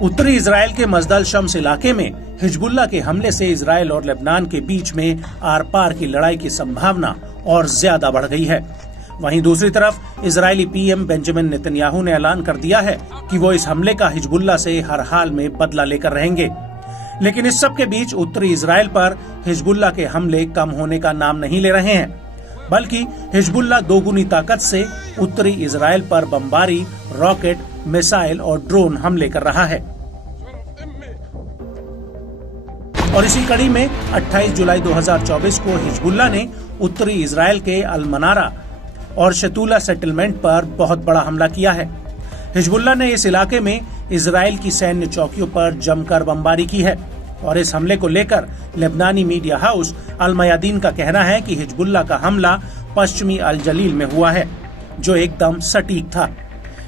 उत्तरी इजराइल के मजदल शम्स इलाके में हिजबुल्लाह के हमले से इजराइल और लेबनान के बीच में आर पार की लड़ाई की संभावना और ज्यादा बढ़ गई है। वहीं दूसरी तरफ इजरायली पीएम बेंजामिन नेतन्याहू ने ऐलान कर दिया है कि वो इस हमले का हिजबुल्लाह से हर हाल में बदला लेकर रहेंगे। लेकिन इस सब के बीच उत्तरी इजराइल पर हिजबुल्लाह के हमले कम होने का नाम नहीं ले रहे हैं, बल्कि हिजबुल्लाह दोगुनी ताकत से उत्तरी इजराइल पर बमबारी, रॉकेट, मिसाइल और ड्रोन हमले कर रहा है। और इसी कड़ी में 28 जुलाई 2024 को हिजबुल्लाह ने उत्तरी इजराइल के अल-मनारा और शतूला सेटलमेंट पर बहुत बड़ा हमला किया है। हिजबुल्लाह ने इस इलाके में इजराइल की सैन्य चौकियों पर जमकर बमबारी की है और इस हमले को लेकर लेबनानी मीडिया हाउस अल मयादीन का कहना है कि हिजबुल्लाह का हमला पश्चिमी अल जलील में हुआ है, जो एकदम सटीक था।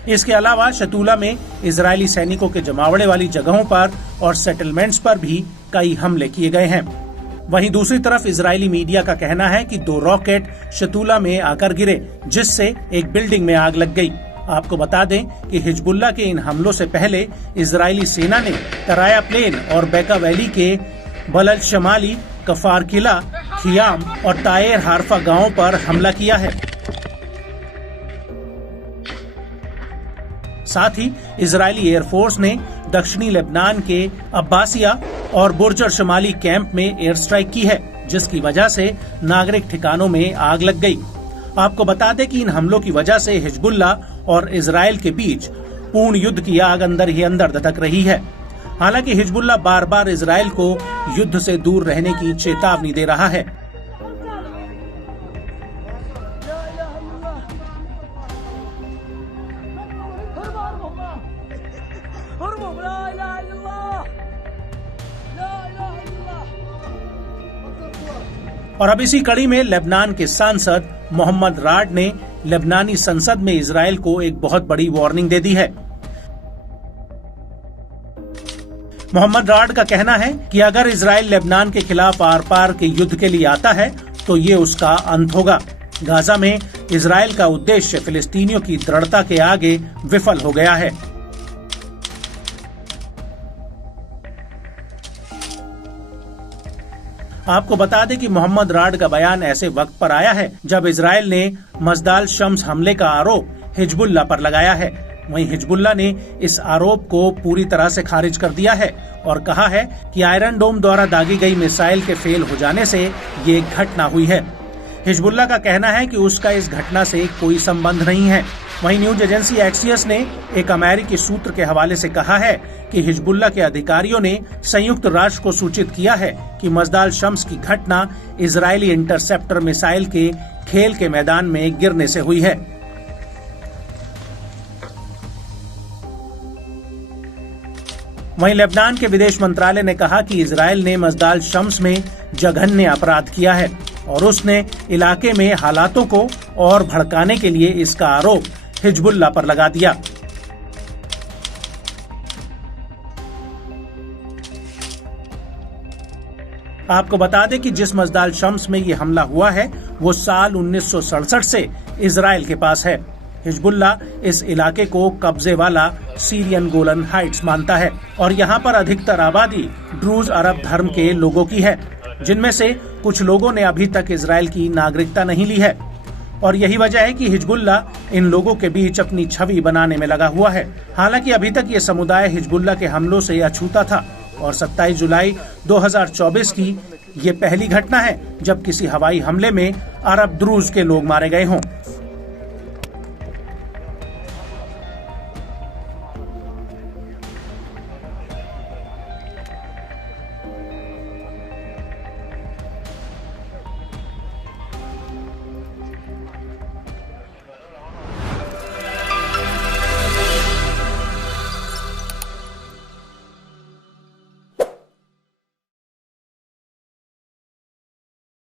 इसके अलावा शतूला में इजरायली सैनिकों के जमावड़े वाली जगहों पर और सेटलमेंट्स पर भी कई हमले किए गए हैं। वहीं दूसरी तरफ इजरायली मीडिया का कहना है कि 2 रॉकेट शतूला में आकर गिरे, जिससे एक बिल्डिंग में आग लग गई। आपको बता दें कि हिजबुल्लाह के इन हमलों से पहले इजरायली सेना ने तराया प्लेन और बेका वैली के बलल शमाली, कफार किला, खियाम और तायर हारफा गांवों पर हमला किया है। साथ ही इजरायली एयरफोर्स ने दक्षिणी लेबनान के अब्बासिया और बुर्जर शमाली कैंप में एयर स्ट्राइक की है, जिसकी वजह से नागरिक ठिकानों में आग लग गई। आपको बता दें कि इन हमलों की वजह से हिजबुल्लाह और इजराइल के बीच पूर्ण युद्ध की आग अंदर ही अंदर दटक रही है। हालांकि हिजबुल्लाह बार बार इजराइल को युद्ध से दूर रहने की चेतावनी दे रहा है। और अब इसी कड़ी में लेबनान के सांसद मोहम्मद राड ने लेबनानी संसद में इजराइल को एक बहुत बड़ी वार्निंग दे दी है। मोहम्मद राड का कहना है कि अगर इजराइल लेबनान के खिलाफ आर पार के युद्ध के लिए आता है तो ये उसका अंत होगा। गाजा में इजराइल का उद्देश्य फिलिस्तीनियों की दृढ़ता के आगे विफल हो गया है। आपको बता दें कि मोहम्मद राड का बयान ऐसे वक्त पर आया है जब इजराइल ने मजदाल शम्स हमले का आरोप हिजबुल्लाह पर लगाया है। वहीं हिजबुल्लाह ने इस आरोप को पूरी तरह से खारिज कर दिया है और कहा है कि आयरन डोम द्वारा दागी गई मिसाइल के फेल हो जाने से ये घटना हुई है। हिजबुल्लाह का कहना है कि उसका इस घटना से कोई संबंध नहीं है। वहीं न्यूज एजेंसी एक्सियस ने एक अमेरिकी सूत्र के हवाले से कहा है कि हिजबुल्लाह के अधिकारियों ने संयुक्त राष्ट्र को सूचित किया है कि मजदाल शम्स की घटना इजरायली इंटरसेप्टर मिसाइल के खेल के मैदान में गिरने से हुई है। वहीं लेबनान के विदेश मंत्रालय ने कहा कि इजराइल ने मजदाल शम्स में जघन्य अपराध किया है और उसने इलाके में हालातों को और भड़काने के लिए इसका आरोप हिजबुल्लाह पर लगा दिया। आपको बता दें कि जिस मजदाल शम्स में ये हमला हुआ है वो साल 1967 से इजराइल के पास है। हिजबुल्लाह इस इलाके को कब्जे वाला सीरियन गोलन हाइट्स मानता है और यहाँ पर अधिकतर आबादी ड्रूज अरब धर्म के लोगों की है, जिनमें से कुछ लोगों ने अभी तक इजराइल की नागरिकता नहीं ली है। और यही वजह है कि हिजबुल्लाह इन लोगों के बीच अपनी छवि बनाने में लगा हुआ है। हालांकि अभी तक ये समुदाय हिजबुल्लाह के हमलों से अछूता था और 27 जुलाई 2024 की ये पहली घटना है जब किसी हवाई हमले में अरब द्रूज के लोग मारे गए हों।